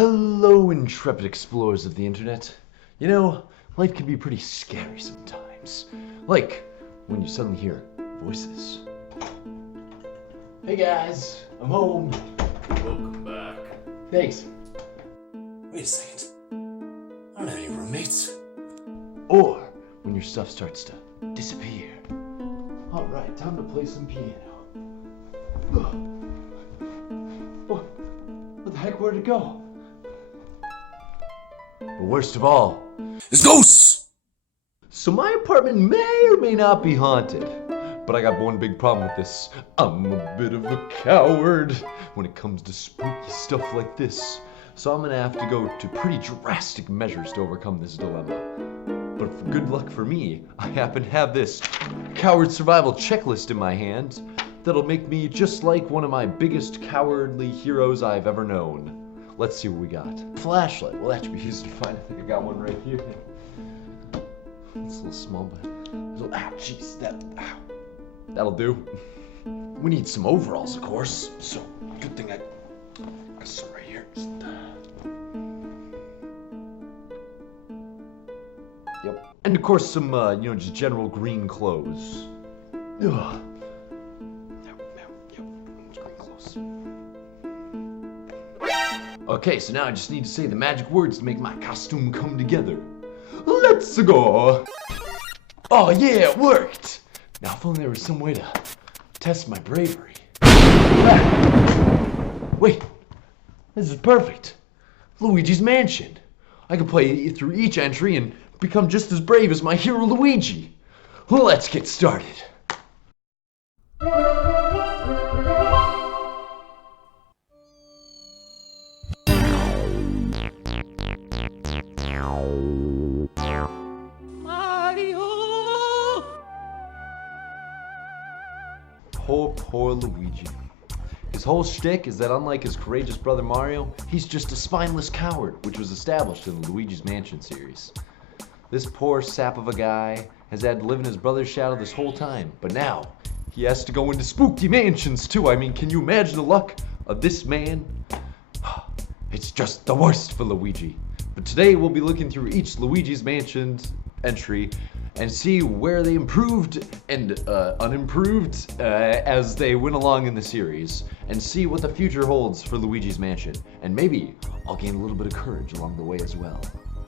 Hello, intrepid explorers of the internet. You know, life can be pretty scary sometimes. Like when you suddenly hear voices. Hey guys, I'm home. Welcome back. Thanks. Wait a second. I don't have any roommates. Or when your stuff starts to disappear. Alright, time to play some piano. What the heck, where'd it go? But worst of all, There's ghosts! so my apartment may or may not be haunted. But I got one big problem with this. I'm a bit of a coward when it comes to spooky stuff like this. So I'm gonna have to go to pretty drastic measures to overcome this dilemma. But for good luck for me, I happen to have this coward survival checklist in my hand that'll make me just like one of my biggest cowardly heroes I've ever known. Let's see what we got. Flashlight. Well, that should be easy to find. I think I got one right here. It's a little small, but jeez, that'll do. We need some overalls, of course. So good thing I got some right here. Yep. And of course some, just general green clothes. Ugh. Okay, so now I just need to say the magic words to make my costume come together. Let's go! Oh yeah, it worked! Now if only there was some way to test my bravery. Wait, this is perfect. Luigi's Mansion. I can play through each entry and become just as brave as my hero Luigi. Let's get started. Poor Luigi. His whole shtick is that unlike his courageous brother Mario, he's just a spineless coward, which was established in the Luigi's Mansion series. This poor sap of a guy has had to live in his brother's shadow this whole time, but now he has to go into spooky mansions too. I mean, can you imagine the luck of this man? It's just the worst for Luigi. But today we'll be looking through each Luigi's Mansion entry and see where they improved and unimproved as they went along in the series, and see what the future holds for Luigi's Mansion. And maybe I'll gain a little bit of courage along the way as well.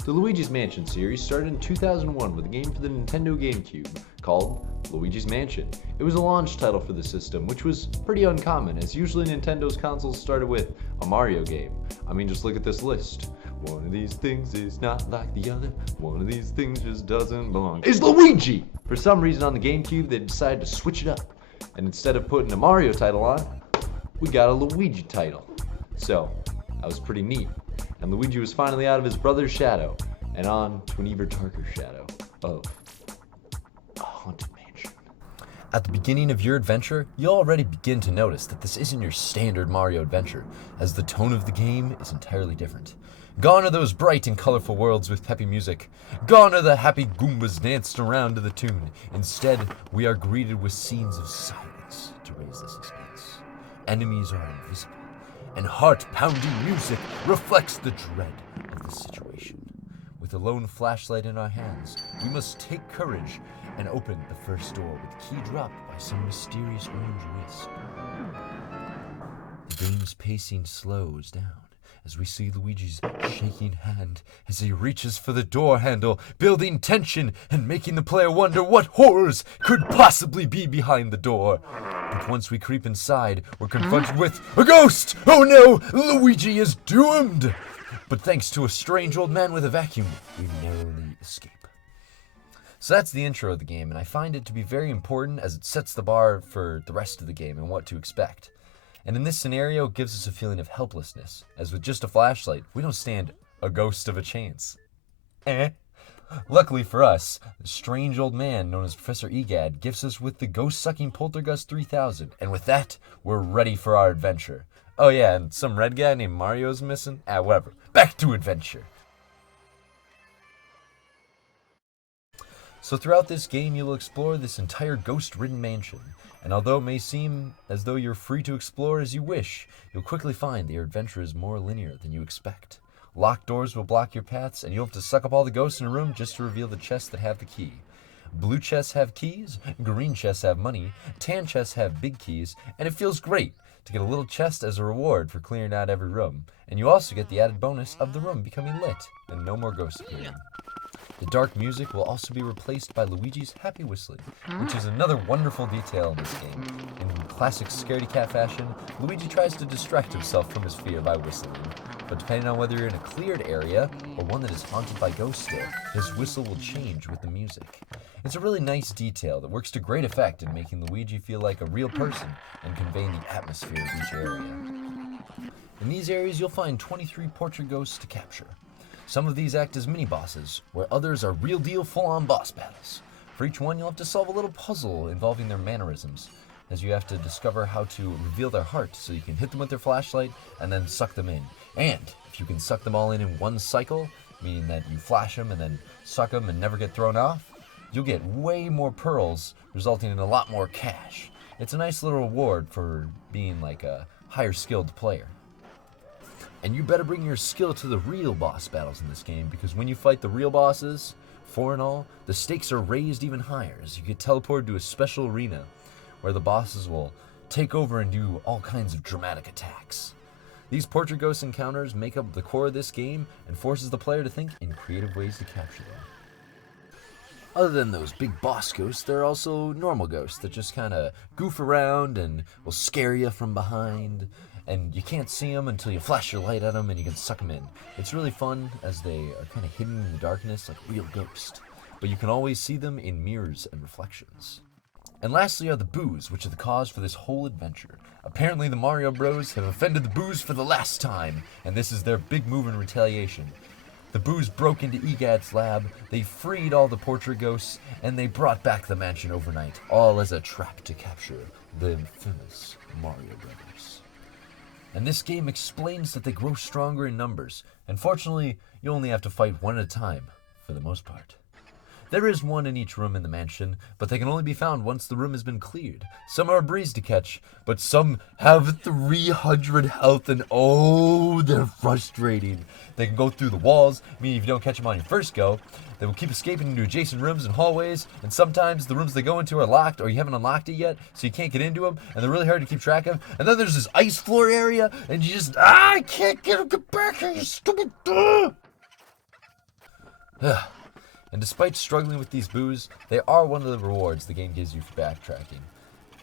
The Luigi's Mansion series started in 2001 with a game for the Nintendo GameCube called Luigi's Mansion. It was a launch title for the system, which was pretty uncommon, as usually Nintendo's consoles started with a Mario game. I mean, just look at this list. One of these things is not like the other. One of these things just doesn't belong. Is Luigi! For some reason on the GameCube, they decided to switch it up. And instead of putting a Mario title on, we got a Luigi title. So, that was pretty neat. And Luigi was finally out of his brother's shadow and on to an even darker shadow of a haunted mansion. At the beginning of your adventure, you'll already begin to notice that this isn't your standard Mario adventure, as the tone of the game is entirely different. Gone are those bright and colorful worlds with peppy music. Gone are the happy Goombas danced around to the tune. Instead, we are greeted with scenes of silence to raise the suspense. Enemies are invisible, and heart-pounding music reflects the dread of the situation. With a lone flashlight in our hands, we must take courage and open the first door with the key dropped by some mysterious orange wisp. The game's pacing slows down as we see Luigi's shaking hand as he reaches for the door handle, building tension and making the player wonder what horrors could possibly be behind the door. But once we creep inside, we're confronted with a ghost! Oh no! Luigi is doomed! But thanks to a strange old man with a vacuum, we narrowly escape. So that's the intro of the game, and I find it to be very important as it sets the bar for the rest of the game and what to expect. And in this scenario, it gives us a feeling of helplessness, as with just a flashlight, we don't stand a ghost of a chance. Luckily for us, the strange old man known as Professor Egad gifts us with the ghost-sucking Poltergust 3000, and with that, we're ready for our adventure. Oh yeah, and some red guy named Mario's missing? Whatever. Back to adventure. So throughout this game, you'll explore this entire ghost-ridden mansion. And although it may seem as though you're free to explore as you wish, you'll quickly find that your adventure is more linear than you expect. Locked doors will block your paths, and you'll have to suck up all the ghosts in a room just to reveal the chests that have the key. Blue chests have keys, green chests have money, tan chests have big keys, and it feels great to get a little chest as a reward for clearing out every room. And you also get the added bonus of the room becoming lit, and no more ghosts appearing. The dark music will also be replaced by Luigi's happy whistling, which is another wonderful detail in this game. In classic scaredy cat fashion, Luigi tries to distract himself from his fear by whistling. But depending on whether you're in a cleared area or one that is haunted by ghosts still, his whistle will change with the music. It's a really nice detail that works to great effect in making Luigi feel like a real person and conveying the atmosphere of each area. In these areas, you'll find 23 portrait ghosts to capture. Some of these act as mini-bosses, where others are real-deal full-on boss battles. For each one, you'll have to solve a little puzzle involving their mannerisms, as you have to discover how to reveal their heart so you can hit them with their flashlight and then suck them in. And if you can suck them all in one cycle, meaning that you flash them and then suck them and never get thrown off, you'll get way more pearls, resulting in a lot more cash. It's a nice little reward for being like a higher skilled player. And you better bring your skill to the real boss battles in this game, because when you fight the real bosses, for and all, the stakes are raised even higher as you get teleported to a special arena where the bosses will take over and do all kinds of dramatic attacks. These portrait ghost encounters make up the core of this game and forces the player to think in creative ways to capture them. Other than those big boss ghosts, there are also normal ghosts that just kind of goof around and will scare you from behind. And you can't see them until you flash your light at them and you can suck them in. It's really fun as they are kind of hidden in the darkness like a real ghost. But you can always see them in mirrors and reflections. And lastly are the boos, which are the cause for this whole adventure. Apparently the Mario Bros have offended the boos for the last time, and this is their big move in retaliation. The boos broke into EGAD's lab, they freed all the portrait ghosts, and they brought back the mansion overnight, all as a trap to capture the infamous Mario Brothers. And this game explains that they grow stronger in numbers, and fortunately, you only have to fight one at a time, for the most part. There is one in each room in the mansion, but they can only be found once the room has been cleared. Some are a breeze to catch, but some have 300 health, and oh, they're frustrating. They can go through the walls, meaning if you don't catch them on your first go, they will keep escaping into adjacent rooms and hallways, and sometimes the rooms they go into are locked, or you haven't unlocked it yet, so you can't get into them, and they're really hard to keep track of. And then there's this ice floor area, and you just, I can't get back here, you stupid, And despite struggling with these boos, they are one of the rewards the game gives you for backtracking.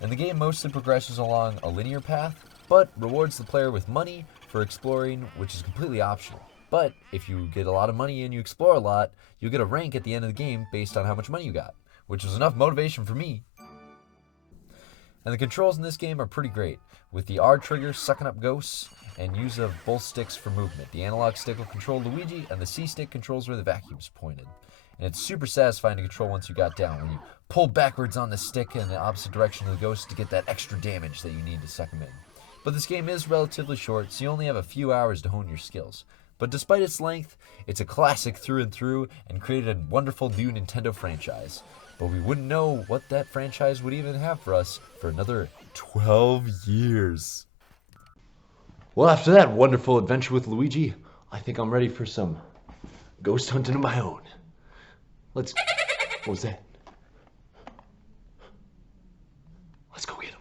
And the game mostly progresses along a linear path, but rewards the player with money for exploring, which is completely optional. But if you get a lot of money and you explore a lot, you'll get a rank at the end of the game based on how much money you got, which was enough motivation for me. And the controls in this game are pretty great, with the R trigger sucking up ghosts, and use of both sticks for movement. The analog stick will control Luigi, and the C stick controls where the vacuum's pointed. And it's super satisfying to control once you got down, when you pull backwards on the stick in the opposite direction of the ghost to get that extra damage that you need to suck them in. But this game is relatively short, so you only have a few hours to hone your skills. But despite its length, it's a classic through and through, and created a wonderful new Nintendo franchise. But we wouldn't know what that franchise would even have for us for another 12 years. Well, after that wonderful adventure with Luigi, I think I'm ready for some ghost hunting of my own. What was that? Let's go get him.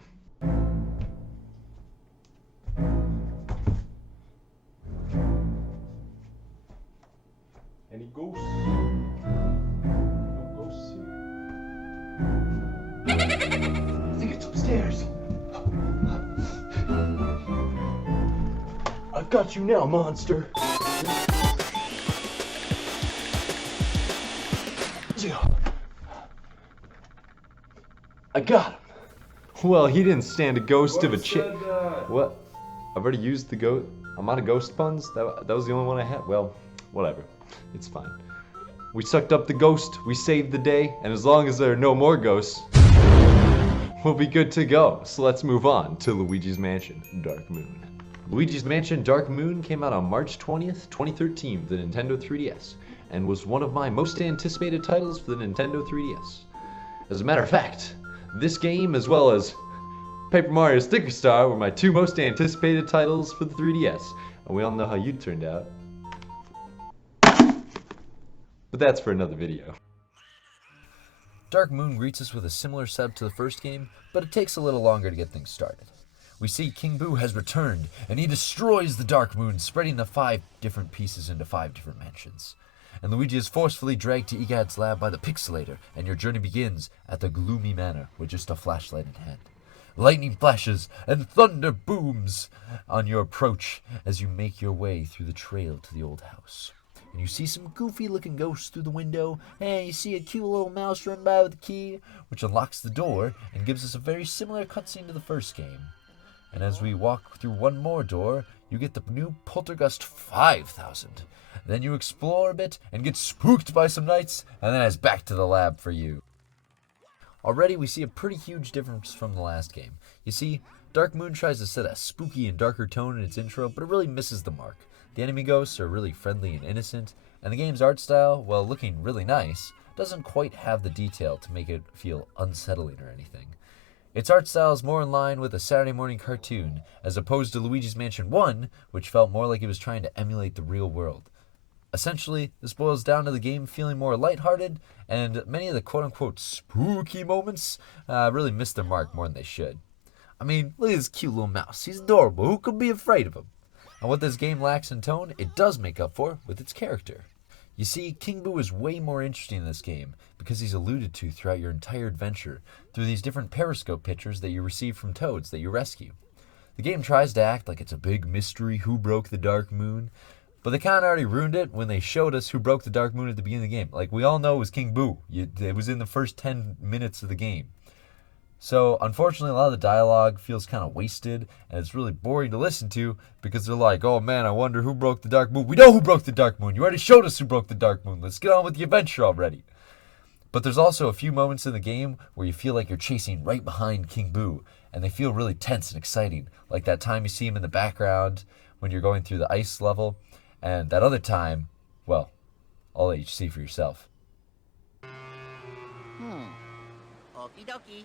Any ghosts? No ghosts here. I think it's upstairs. I've got you now, monster. I got him. Well, he didn't stand a ghost of a chance. What? I've already used the ghost. I'm out of ghost puns? That was the only one I had. Well, whatever. It's fine. We sucked up the ghost, we saved the day, and as long as there are no more ghosts, we'll be good to go. So let's move on to Luigi's Mansion, Dark Moon. Luigi's Mansion Dark Moon came out on March 20th, 2013 for the Nintendo 3DS, and was one of my most anticipated titles for the Nintendo 3DS. As a matter of fact, this game, as well as Paper Mario Sticker Star, were my two most anticipated titles for the 3DS, and we all know how you turned out. But that's for another video. Dark Moon greets us with a similar setup to the first game, but it takes a little longer to get things started. We see King Boo has returned, and he destroys the Dark Moon, spreading the 5 different pieces into 5 different mansions. And Luigi is forcefully dragged to Egad's lab by the Pixelator, and your journey begins at the gloomy manor with just a flashlight in hand. Lightning flashes and thunder booms on your approach as you make your way through the trail to the old house. And you see some goofy-looking ghosts through the window, and you see a cute little mouse run by with a key, which unlocks the door and gives us a very similar cutscene to the first game. And as we walk through one more door, you get the new Poltergust 5000. Then you explore a bit and get spooked by some knights, and then it's back to the lab for you. Already we see a pretty huge difference from the last game. You see, Dark Moon tries to set a spooky and darker tone in its intro, but it really misses the mark. The enemy ghosts are really friendly and innocent, and the game's art style, while looking really nice, doesn't quite have the detail to make it feel unsettling or anything. Its art style is more in line with a Saturday morning cartoon, as opposed to Luigi's Mansion 1, which felt more like it was trying to emulate the real world. Essentially, this boils down to the game feeling more lighthearted, and many of the quote-unquote spooky moments really miss their mark more than they should. I mean, look at this cute little mouse. He's adorable. Who could be afraid of him? And what this game lacks in tone, it does make up for with its character. You see, King Boo is way more interesting in this game because he's alluded to throughout your entire adventure through these different periscope pictures that you receive from toads that you rescue. The game tries to act like it's a big mystery who broke the Dark Moon, but they kind of already ruined it when they showed us who broke the Dark Moon at the beginning of the game. Like, we all know it was King Boo. It was in the first 10 minutes of the game. So, unfortunately, a lot of the dialogue feels kind of wasted, and it's really boring to listen to, because they're like, oh man, I wonder who broke the Dark Moon. We know who broke the Dark Moon. You already showed us who broke the Dark Moon. Let's get on with the adventure already. But there's also a few moments in the game where you feel like you're chasing right behind King Boo, and they feel really tense and exciting. Like that time you see him in the background when you're going through the ice level, and that other time, well, I'll let you see for yourself. Okie dokie.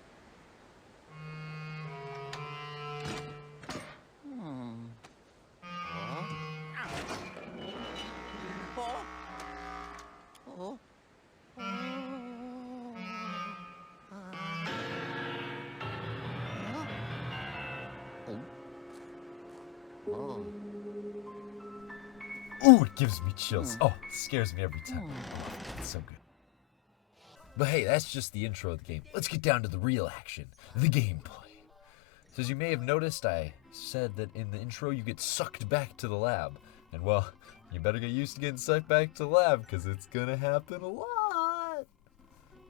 Ooh, it gives me chills. Oh, it scares me every time. It's so good. But hey, that's just the intro of the game. Let's get down to the real action, the gameplay. So as you may have noticed, I said that in the intro you get sucked back to the lab. And well, you better get used to getting sucked back to the lab, because it's gonna happen a lot.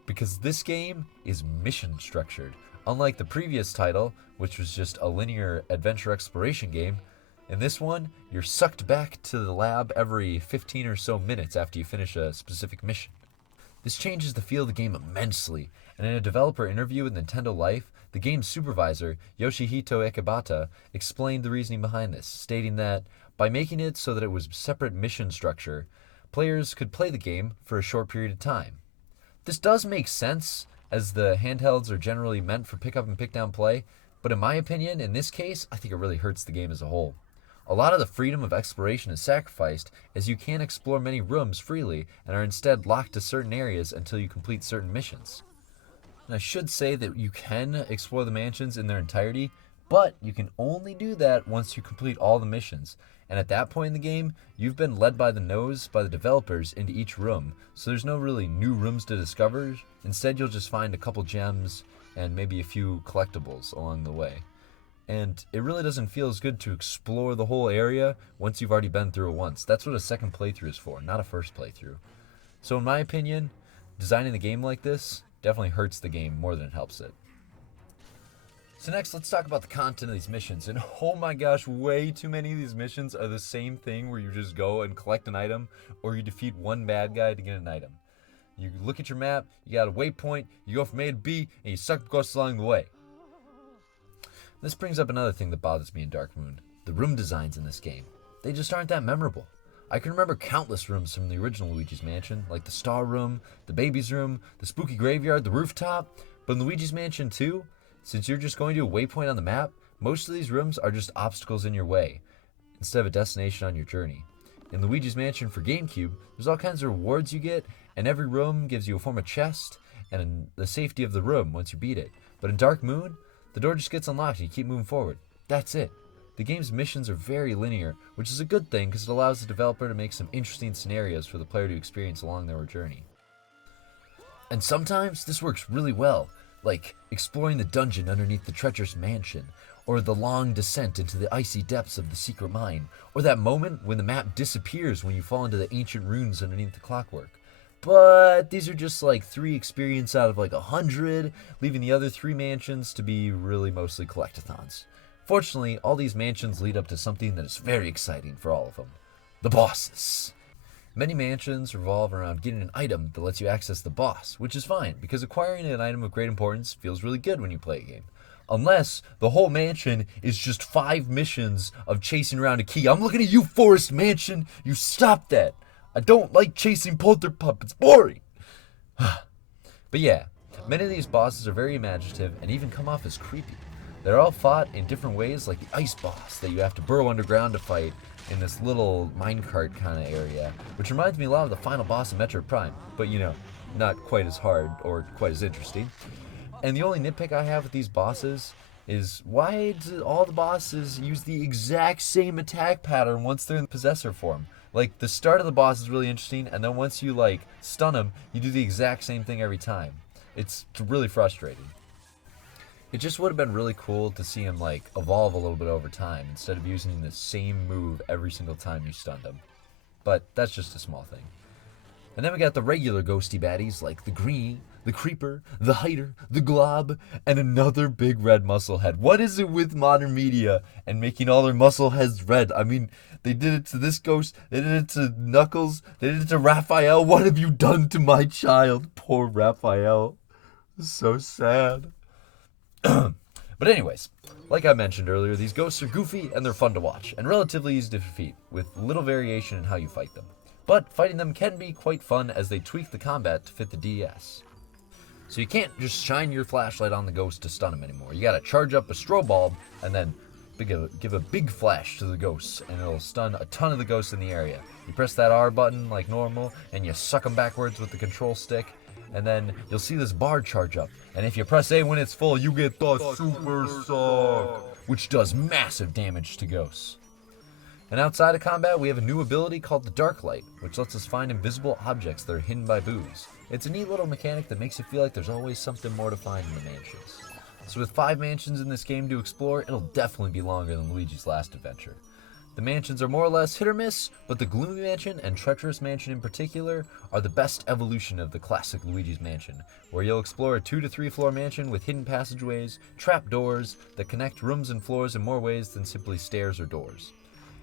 Because this game is mission structured. Unlike the previous title, which was just a linear adventure exploration game, in this one, you're sucked back to the lab every 15 or so minutes after you finish a specific mission. This changes the feel of the game immensely, and in a developer interview with Nintendo Life, the game's supervisor, Yoshihito Ikebata, explained the reasoning behind this, stating that by making it so that it was separate mission structure, players could play the game for a short period of time. This does make sense, as the handhelds are generally meant for pick up and pick down play, but in my opinion, in this case, I think it really hurts the game as a whole. A lot of the freedom of exploration is sacrificed, as you can't explore many rooms freely and are instead locked to certain areas until you complete certain missions. And I should say that you can explore the mansions in their entirety, but you can only do that once you complete all the missions. And at that point in the game, you've been led by the nose by the developers into each room, so there's no really new rooms to discover. Instead, you'll just find a couple gems and maybe a few collectibles along the way. And it really doesn't feel as good to explore the whole area once you've already been through it once. That's what a second playthrough is for, not a first playthrough. So in my opinion, designing the game like this definitely hurts the game more than it helps it. So next, let's talk about the content of these missions. And oh my gosh, way too many of these missions are the same thing, where you just go and collect an item, or you defeat one bad guy to get an item. You look at your map, you got a waypoint, you go from A to B, and you suck ghosts along the way. This brings up another thing that bothers me in Dark Moon. The room designs in this game. They just aren't that memorable. I can remember countless rooms from the original Luigi's Mansion, like the Star Room, the Baby's Room, the Spooky Graveyard, the Rooftop, but in Luigi's Mansion 2, since you're just going to a waypoint on the map, most of these rooms are just obstacles in your way, instead of a destination on your journey. In Luigi's Mansion for GameCube, there's all kinds of rewards you get, and every room gives you a form of chest and the safety of the room once you beat it. But in Dark Moon, the door just gets unlocked and you keep moving forward. That's it. The game's missions are very linear, which is a good thing because it allows the developer to make some interesting scenarios for the player to experience along their journey. And sometimes this works really well, like exploring the dungeon underneath the treacherous mansion, or the long descent into the icy depths of the secret mine, or that moment when the map disappears when you fall into the ancient ruins underneath the clockwork. But these are just like 3 experience out of like 100, leaving the other 3 mansions to be really mostly collectathons. Fortunately, all these mansions lead up to something that is very exciting for all of them: the bosses. Many mansions revolve around getting an item that lets you access the boss, which is fine, because acquiring an item of great importance feels really good when you play a game. Unless the whole mansion is just 5 missions of chasing around a key. I'm looking at you, Forest Mansion! You stop that! I don't like chasing Polterpup, it's boring! But yeah, many of these bosses are very imaginative and even come off as creepy. They're all fought in different ways, like the ice boss that you have to burrow underground to fight in this little minecart kind of area, which reminds me a lot of the final boss of Metroid Prime, but you know, not quite as hard or quite as interesting. And the only nitpick I have with these bosses is, why do all the bosses use the exact same attack pattern once they're in possessor form? Like, the start of the boss is really interesting, and then once you like stun them, you do the exact same thing every time. It's really frustrating. It just would have been really cool to see him like evolve a little bit over time instead of using the same move every single time you stunned him. But that's just a small thing. And then we got the regular ghosty baddies like the Greenie, the Creeper, the Hider, the Glob, and another big red muscle head. What is it with modern media and making all their muscle heads red? I mean, they did it to this ghost, they did it to Knuckles, they did it to Raphael. What have you done to my child? Poor Raphael. So sad. But anyways, like I mentioned earlier, these ghosts are goofy and they're fun to watch, and relatively easy to defeat, with little variation in how you fight them. But fighting them can be quite fun as they tweak the combat to fit the DS. So you can't just shine your flashlight on the ghost to stun him anymore. You gotta charge up a strobe bulb and then give a big flash to the ghosts, and it'll stun a ton of the ghosts in the area. You press that R button like normal, and you suck them backwards with the control stick, and then you'll see this bar charge up. And if you press A when it's full, you get the Super Suck, which does massive damage to ghosts. And outside of combat, we have a new ability called the Dark Light, which lets us find invisible objects that are hidden by booze. It's a neat little mechanic that makes it feel like there's always something more to find in the mansions. So with 5 mansions in this game to explore, it'll definitely be longer than Luigi's last adventure. The mansions are more or less hit or miss, but the Gloomy Mansion and Treacherous Mansion in particular are the best evolution of the classic Luigi's Mansion, where you'll explore a 2 to 3 floor mansion with hidden passageways, trap doors that connect rooms and floors in more ways than simply stairs or doors.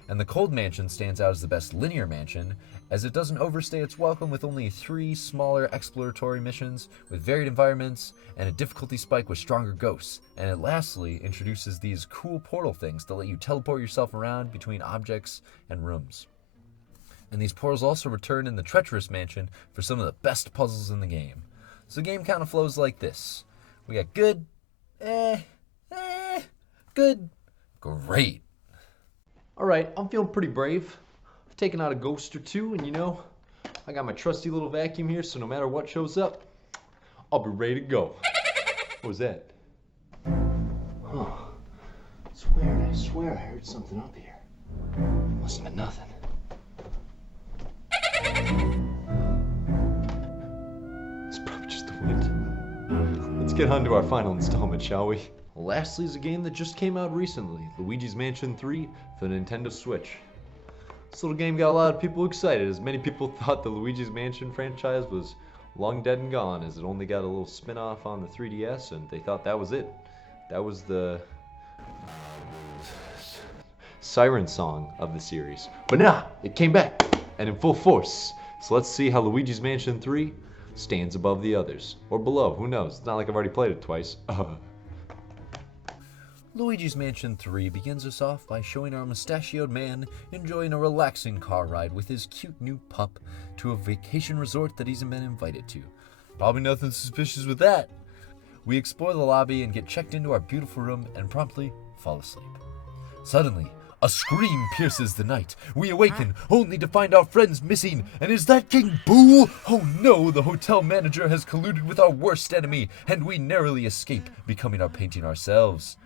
And the Cold Mansion stands out as the best linear mansion, as it doesn't overstay its welcome with only 3 smaller exploratory missions with varied environments and a difficulty spike with stronger ghosts, and it lastly introduces these cool portal things that let you teleport yourself around between objects and rooms. And these portals also return in the Treacherous Mansion for some of the best puzzles in the game. So the game kind of flows like this. We got good, good, great. Alright, I'm feeling pretty brave. I've taken out a ghost or 2, and you know, I got my trusty little vacuum here, so no matter what shows up, I'll be ready to go. What was that? Huh. I swear I heard something up here. Must have been nothing. It's probably just the wind. Let's get on to our final installment, shall we? Lastly is a game that just came out recently, Luigi's Mansion 3 for the Nintendo Switch. This little game got a lot of people excited, as many people thought the Luigi's Mansion franchise was long dead and gone, as it only got a little spin-off on the 3DS, and they thought that was it. That was the siren song of the series. But nah, it came back, and in full force. So let's see how Luigi's Mansion 3 stands above the others. Or below, who knows? It's not like I've already played it twice. Luigi's Mansion 3 begins us off by showing our mustachioed man enjoying a relaxing car ride with his cute new pup to a vacation resort that he's been invited to. Probably nothing suspicious with that. We explore the lobby and get checked into our beautiful room and promptly fall asleep. Suddenly, A scream pierces the night. We awaken, only to find our friends missing. And is that King Boo? Oh no, the hotel manager has colluded with our worst enemy, and we narrowly escape, becoming our painting ourselves.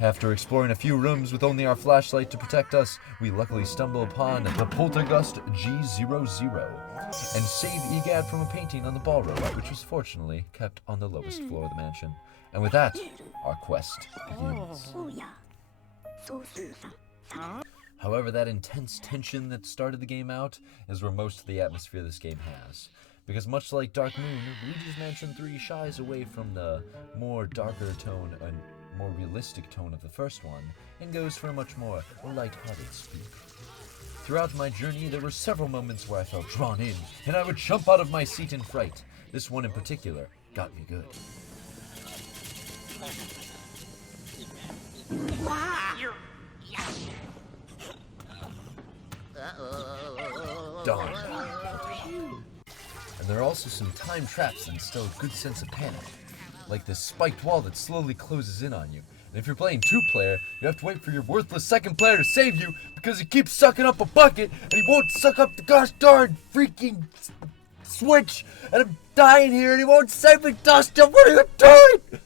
After exploring a few rooms with only our flashlight to protect us, we luckily stumble upon the Poltergust G00 and save Egad from a painting on the ballroom, which was fortunately kept on the lowest floor of the mansion. And with that, our quest begins. However, that intense tension that started the game out is where most of the atmosphere this game has. Because much like Dark Moon, Luigi's Mansion 3 shies away from the more darker tone and more realistic tone of the first one, and goes for a much more light-hearted speed. Throughout my journey, there were several moments where I felt drawn in, and I would jump out of my seat in fright. This one in particular got me good. Darn. And there are also some time traps that instill a good sense of panic, like this spiked wall that slowly closes in on you. And if you're playing two-player, you have to wait for your worthless second player to save you because he keeps sucking up a bucket and he won't suck up the gosh darn freaking switch. And I'm dying here and he won't save me, Dustin. What are you doing?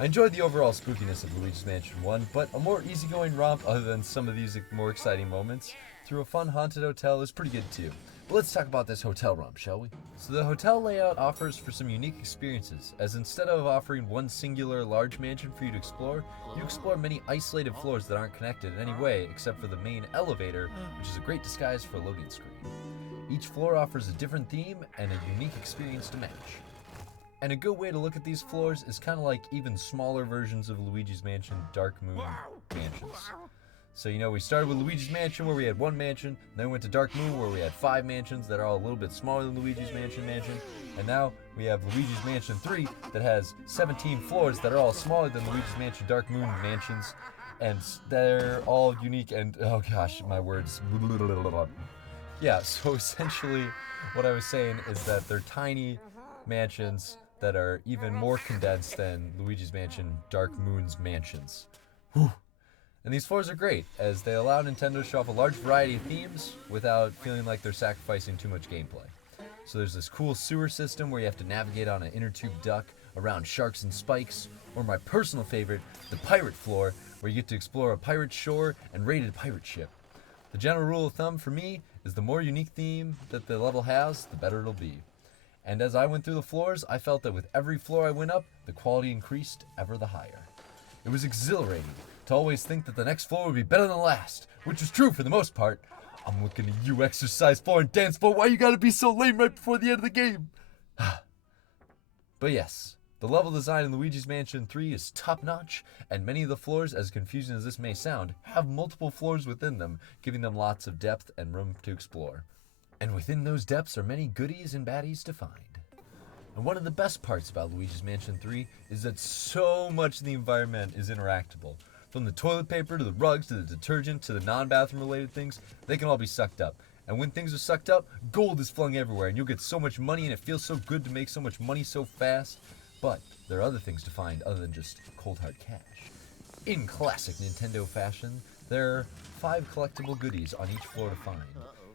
I enjoyed the overall spookiness of Luigi's Mansion 1, but a more easygoing romp, other than some of these more exciting moments, through a fun haunted hotel is pretty good too. But let's talk about this hotel romp, shall we? So the hotel layout offers for some unique experiences, as instead of offering one singular large mansion for you to explore, you explore many isolated floors that aren't connected in any way except for the main elevator, which is a great disguise for a loading screen. Each floor offers a different theme and a unique experience to match. And a good way to look at these floors is kind of like even smaller versions of Luigi's Mansion Dark Moon mansions. So, we started with Luigi's Mansion where we had one mansion, then we went to Dark Moon where we had 5 mansions that are all a little bit smaller than Luigi's Mansion, and now we have Luigi's Mansion 3 that has 17 floors that are all smaller than Luigi's Mansion Dark Moon mansions, and they're all unique and, oh gosh, my words. Yeah, so essentially what I was saying is that they're tiny mansions that are even more condensed than Luigi's Mansion Dark Moon's mansions. Whew. And these floors are great, as they allow Nintendo to show off a large variety of themes without feeling like they're sacrificing too much gameplay. So there's this cool sewer system where you have to navigate on an inner tube duct around sharks and spikes, or my personal favorite, the pirate floor, where you get to explore a pirate shore and raid a pirate ship. The general rule of thumb for me is the more unique theme that the level has, the better it'll be. And as I went through the floors, I felt that with every floor I went up, the quality increased ever the higher. It was exhilarating to always think that the next floor would be better than the last, which was true for the most part. I'm looking at you, exercise floor and dance floor. Why you gotta be so lame right before the end of the game? But yes, the level design in Luigi's Mansion 3 is top-notch, and many of the floors, as confusing as this may sound, have multiple floors within them, giving them lots of depth and room to explore. And within those depths are many goodies and baddies to find. And one of the best parts about Luigi's Mansion 3 is that so much of the environment is interactable. From the toilet paper to the rugs to the detergent to the non-bathroom related things, they can all be sucked up. And when things are sucked up, gold is flung everywhere and you'll get so much money and it feels so good to make so much money so fast. But there are other things to find other than just cold hard cash. In classic Nintendo fashion, there are 5 collectible goodies on each floor to find.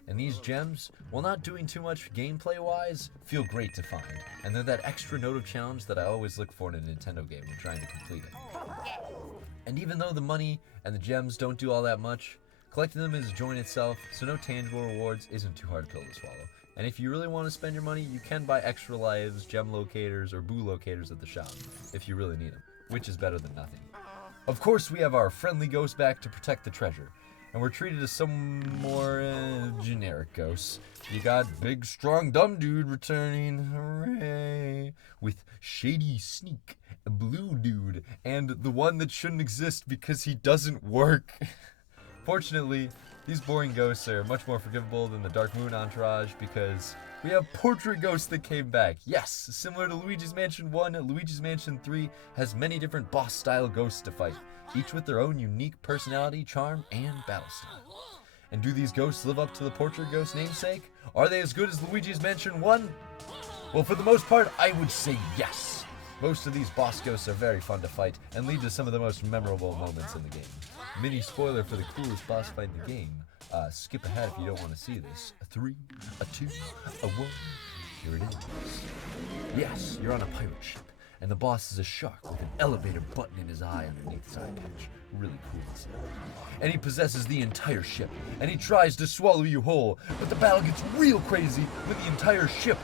And these gems, while not doing too much gameplay-wise, feel great to find. And they're that extra note of challenge that I always look for in a Nintendo game when trying to complete it. And even though the money and the gems don't do all that much, collecting them is a joy in itself, so no tangible rewards isn't too hard a pill to swallow. And if you really want to spend your money, you can buy extra lives, gem locators, or boo locators at the shop, if you really need them, which is better than nothing. Of course, we have our friendly ghost back to protect the treasure. And we're treated as some more generic ghosts. You got Big Strong Dumb Dude returning, hooray, with Shady Sneak, a Blue Dude, and the one that shouldn't exist because he doesn't work. Fortunately, these boring ghosts are much more forgivable than the Dark Moon entourage because we have portrait ghosts that came back. Yes, similar to Luigi's Mansion 1, Luigi's Mansion 3 has many different boss-style ghosts to fight, each with their own unique personality, charm, and battle style. And do these ghosts live up to the portrait ghost namesake? Are they as good as Luigi's Mansion 1? Well, for the most part, I would say yes. Most of these boss ghosts are very fun to fight and lead to some of the most memorable moments in the game. Mini spoiler for the coolest boss fight in the game. Skip ahead if you don't want to see this. A 3, a 2, a 1. Here it is. Yes, you're on a pirate ship, and the boss is a shark with an elevator button in his eye underneath his eye patch. Really cool to see. And he possesses the entire ship, and he tries to swallow you whole, but the battle gets real crazy when the entire ship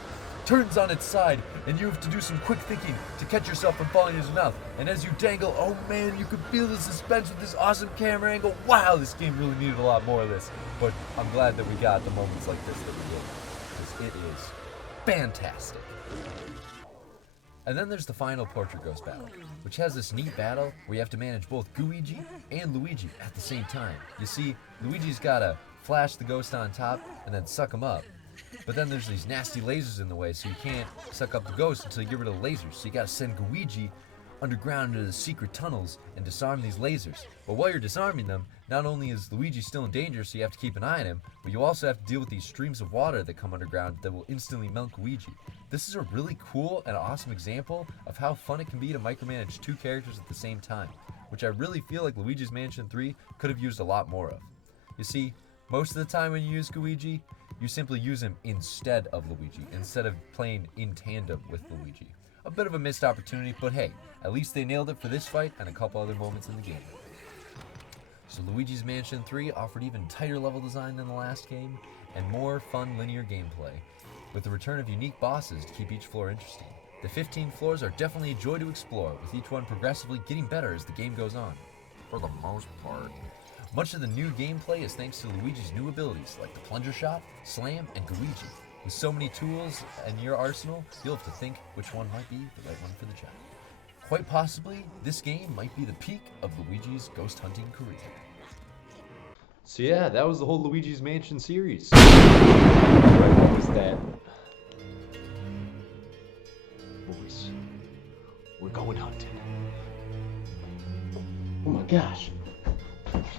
turns on its side, and you have to do some quick thinking to catch yourself from falling in his mouth. And as you dangle, oh man, you can feel the suspense with this awesome camera angle. Wow, this game really needed a lot more of this. But I'm glad that we got the moments like this that we did, because it is fantastic. And then there's the final Portrait Ghost battle, which has this neat battle where you have to manage both Gooigi and Luigi at the same time. You see, Luigi's gotta flash the ghost on top and then suck him up. But then there's these nasty lasers in the way, so you can't suck up the ghost until you get rid of the lasers. So you gotta send Luigi underground into the secret tunnels and disarm these lasers. But while you're disarming them, not only is Luigi still in danger, so you have to keep an eye on him, but you also have to deal with these streams of water that come underground that will instantly melt Luigi. This is a really cool and awesome example of how fun it can be to micromanage two characters at the same time, which I really feel like Luigi's Mansion 3 could have used a lot more of. You see, most of the time when you use Luigi, you simply use him instead of Luigi, instead of playing in tandem with Luigi. A bit of a missed opportunity, but hey, at least they nailed it for this fight and a couple other moments in the game. So Luigi's Mansion 3 offered even tighter level design than the last game, and more fun linear gameplay, with the return of unique bosses to keep each floor interesting. The 15 floors are definitely a joy to explore, with each one progressively getting better as the game goes on, for the most part. Much of the new gameplay is thanks to Luigi's new abilities, like the plunger shot, slam, and Luigi. With so many tools in your arsenal, you'll have to think which one might be the right one for the job. Quite possibly, this game might be the peak of Luigi's ghost hunting career. So yeah, that was the whole Luigi's Mansion series. Right, what was that? Boys, we're going hunting. Oh my gosh.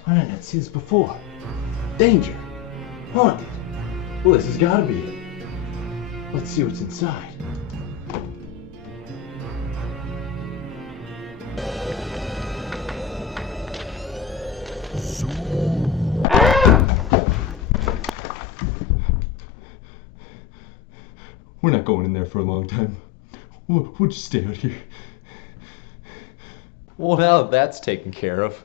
I did not see this before. Danger. Haunted. Well, this has got to be it. Let's see what's inside. We're not going in there for a long time. We'll just stay out here. Well, now that that's taken care of,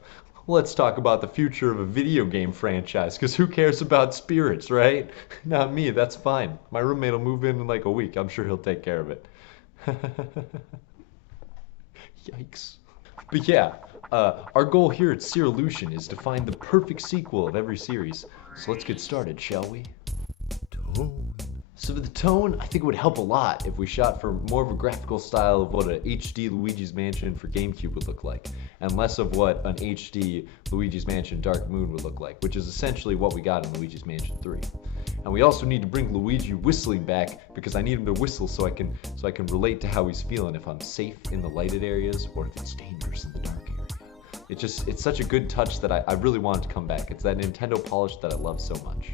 let's talk about the future of a video game franchise, because who cares about spirits, right? Not me, that's fine. My roommate will move in like a week. I'm sure he'll take care of it. Yikes. But yeah, our goal here at Serilution is to find the perfect sequel of every series. So let's get started, shall we? So for the tone, I think it would help a lot if we shot for more of a graphical style of what a HD Luigi's Mansion for GameCube would look like, and less of what an HD Luigi's Mansion Dark Moon would look like, which is essentially what we got in Luigi's Mansion 3. And we also need to bring Luigi whistling back, because I need him to whistle so I can relate to how he's feeling, if I'm safe in the lighted areas or if it's dangerous in the dark area. It's such a good touch that I really want it to come back. It's that Nintendo polish that I love so much.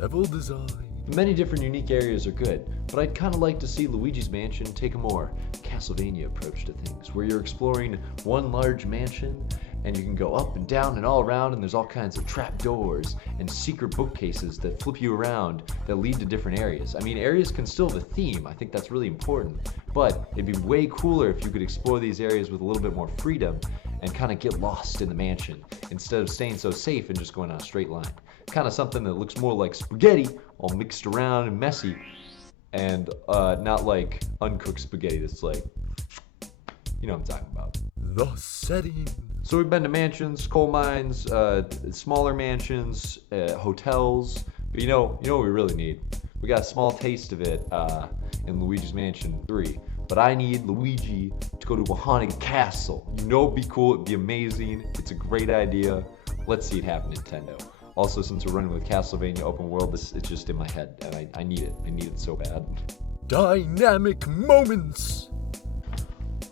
Level design. Many different unique areas are good, but I'd kind of like to see Luigi's Mansion take a more Castlevania approach to things, where you're exploring one large mansion and you can go up and down and all around, and there's all kinds of trap doors and secret bookcases that flip you around that lead to different areas. I mean, areas can still have a theme. I think that's really important, but it'd be way cooler if you could explore these areas with a little bit more freedom and kind of get lost in the mansion instead of staying so safe and just going on a straight line. Kind of something that looks more like spaghetti, all mixed around and messy, and not like uncooked spaghetti that's like, you know what I'm talking about. The setting. So we've been to mansions, coal mines, smaller mansions, hotels. But you know what we really need? We got a small taste of it in Luigi's Mansion 3. But I need Luigi to go to a haunted castle. You know it'd be cool, it'd be amazing. It's a great idea. Let's see it happen, Nintendo. Also, since we're running with Castlevania open world, it's just in my head, and I need it. I need it so bad. Dynamic moments.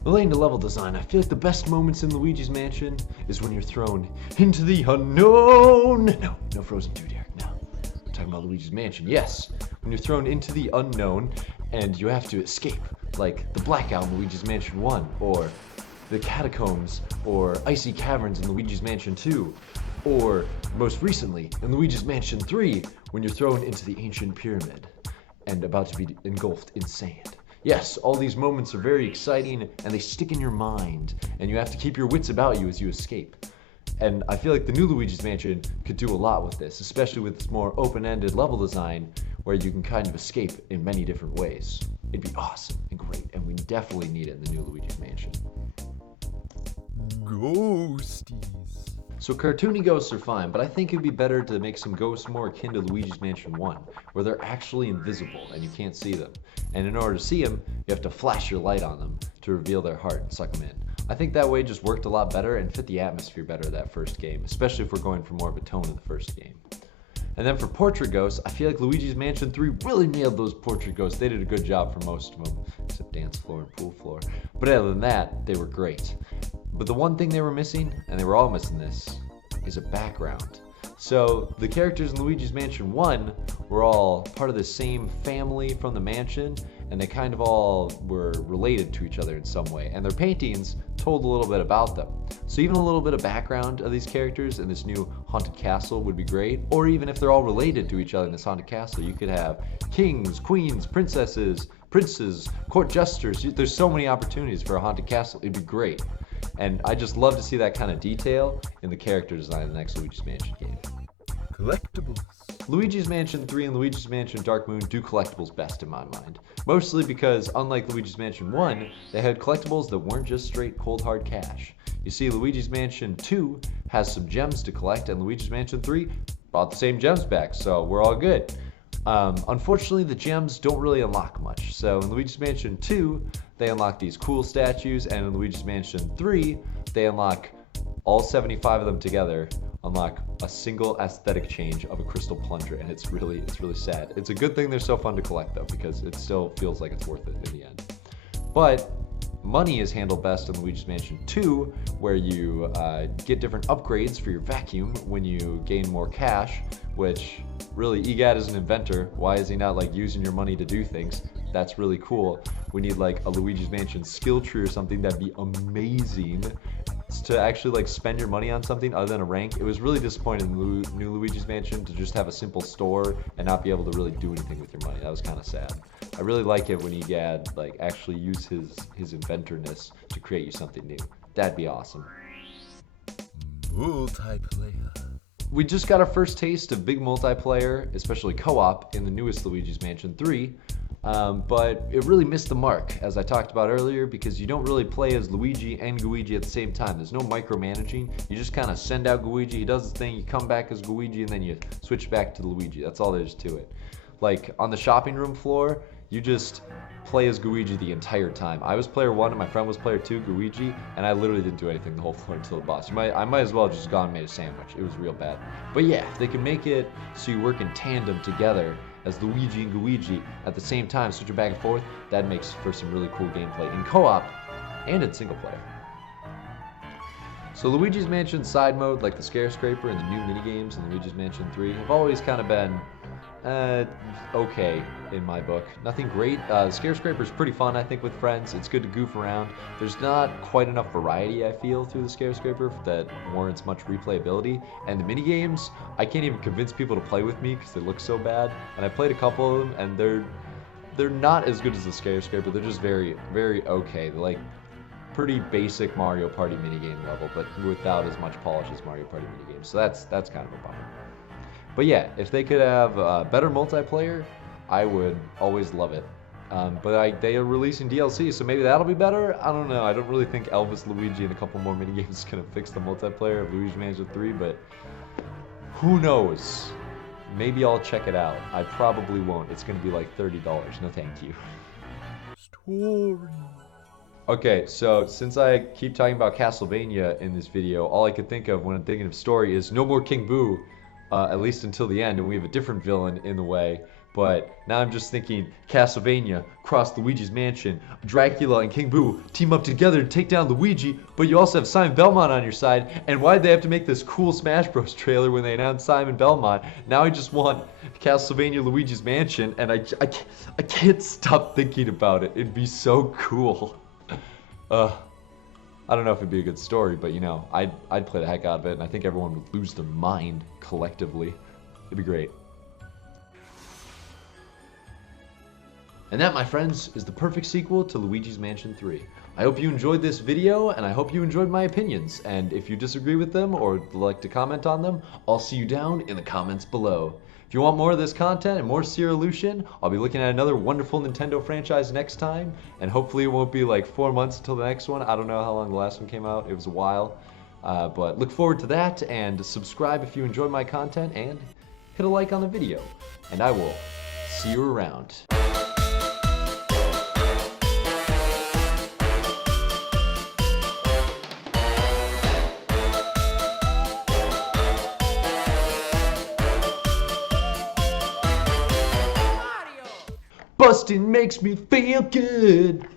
Relating to level design, I feel like the best moments in Luigi's Mansion is when you're thrown into the unknown. No Frozen 2, Derek, no. I'm talking about Luigi's Mansion, yes. When you're thrown into the unknown and you have to escape like the Blackout in Luigi's Mansion 1, or the Catacombs, or Icy Caverns in Luigi's Mansion 2, or most recently in Luigi's Mansion 3, when you're thrown into the ancient pyramid and about to be engulfed in sand. Yes, all these moments are very exciting and they stick in your mind, and you have to keep your wits about you as you escape. And I feel like the new Luigi's Mansion could do a lot with this, especially with its more open-ended level design where you can kind of escape in many different ways. It'd be awesome and great, and we definitely need it in the new Luigi's Mansion. Ghosties. So cartoony ghosts are fine, but I think it'd be better to make some ghosts more akin to Luigi's Mansion 1, where they're actually invisible and you can't see them. And in order to see them, you have to flash your light on them to reveal their heart and suck them in. I think that way just worked a lot better and fit the atmosphere better of that first game, especially if we're going for more of a tone in the first game. And then for portrait ghosts, I feel like Luigi's Mansion 3 really nailed those portrait ghosts. They did a good job for most of them, except dance floor and pool floor. But other than that, they were great. But the one thing they were missing, and they were all missing this, is a background. So the characters in Luigi's Mansion 1 were all part of the same family from the mansion, and they kind of all were related to each other in some way, and their paintings told a little bit about them. So even a little bit of background of these characters in this new haunted castle would be great, or even if they're all related to each other in this haunted castle, you could have kings, queens, princesses, princes, court jesters. There's so many opportunities for a haunted castle. It'd be great. And I just love to see that kind of detail in the character design of the next Luigi's Mansion game. Collectibles. Luigi's Mansion 3 and Luigi's Mansion Dark Moon do collectibles best in my mind. Mostly because, unlike Luigi's Mansion 1, they had collectibles that weren't just straight cold hard cash. You see, Luigi's Mansion 2 has some gems to collect, and Luigi's Mansion 3 brought the same gems back, so we're all good. Unfortunately, the gems don't really unlock much. So in Luigi's Mansion 2, they unlock these cool statues, and in Luigi's Mansion 3, they unlock all 75 of them together, unlock a single aesthetic change of a crystal plunger, and it's really sad. It's a good thing they're so fun to collect though, because it still feels like it's worth it in the end. But money is handled best in Luigi's Mansion 2, where you get different upgrades for your vacuum when you gain more cash, which really, EGAD is an inventor. Why is he not like using your money to do things? That's really cool. We need like a Luigi's Mansion skill tree or something. That'd be amazing to actually like spend your money on something other than a rank. It was really disappointing in new Luigi's Mansion to just have a simple store and not be able to really do anything with your money. That was kind of sad. I really like it when EGAD like actually use his inventorness to create you something new. That'd be awesome. Multiplayer. We just got our first taste of big multiplayer, especially co-op, in the newest Luigi's Mansion 3. But it really missed the mark, as I talked about earlier, because you don't really play as Luigi and Luigi at the same time. There's no micromanaging. You just kind of send out Luigi, he does his thing, you come back as Luigi, and then you switch back to Luigi. That's all there is to it. Like, on the shopping room floor, you just play as Luigi the entire time. I was player 1 and my friend was player 2, Luigi, and I literally didn't do anything the whole floor until the boss. I might as well have just gone and made a sandwich. It was real bad. But yeah, if they can make it so you work in tandem together as Luigi and Luigi at the same time, switching back and forth, that makes for some really cool gameplay in co-op and in single player. So Luigi's Mansion side mode, like the Scare Scraper and the new minigames in Luigi's Mansion 3, have always kind of been okay in my book. Nothing great. The Scare Scraper is pretty fun, I think, with friends. It's good to goof around. There's not quite enough variety, I feel, through the Scare Scraper that warrants much replayability. And the minigames, I can't even convince people to play with me because they look so bad. And I played a couple of them, and they're not as good as the Scare Scraper. They're just very, very okay. They're like pretty basic Mario Party minigame level, but without as much polish as Mario Party minigames. So that's kind of a bummer. But yeah, if they could have better multiplayer, I would always love it. But they are releasing DLC, so maybe that'll be better? I don't know. I don't really think Elvis, Luigi, and a couple more minigames is going to fix the multiplayer of Luigi Mansion 3, but who knows? Maybe I'll check it out. I probably won't. It's going to be like $30. No thank you. Story. Okay, so since I keep talking about Castlevania in this video, all I could think of when I'm thinking of story is no more King Boo. At least until the end, and we have a different villain in the way But now I'm just thinking Castlevania, cross Luigi's Mansion, Dracula and King Boo team up together to take down Luigi, but you also have Simon Belmont on your side, and why'd they have to make this cool Smash Bros. Trailer when they announced Simon Belmont? Now I just want Castlevania Luigi's Mansion, and I can't stop thinking about it. It'd be so cool. I don't know if it'd be a good story, but you know, I'd play the heck out of it, and I think everyone would lose their mind collectively. It'd be great. And that, my friends, is the perfect sequel to Luigi's Mansion 3. I hope you enjoyed this video, and I hope you enjoyed my opinions. And if you disagree with them or would like to comment on them, I'll see you down in the comments below. If you want more of this content and more Serilution, I'll be looking at another wonderful Nintendo franchise next time. And hopefully it won't be like 4 months until the next one. I don't know how long the last one came out. It was a while. But look forward to that, and subscribe if you enjoy my content, and hit a like on the video. And I will see you around. Busting makes me feel good.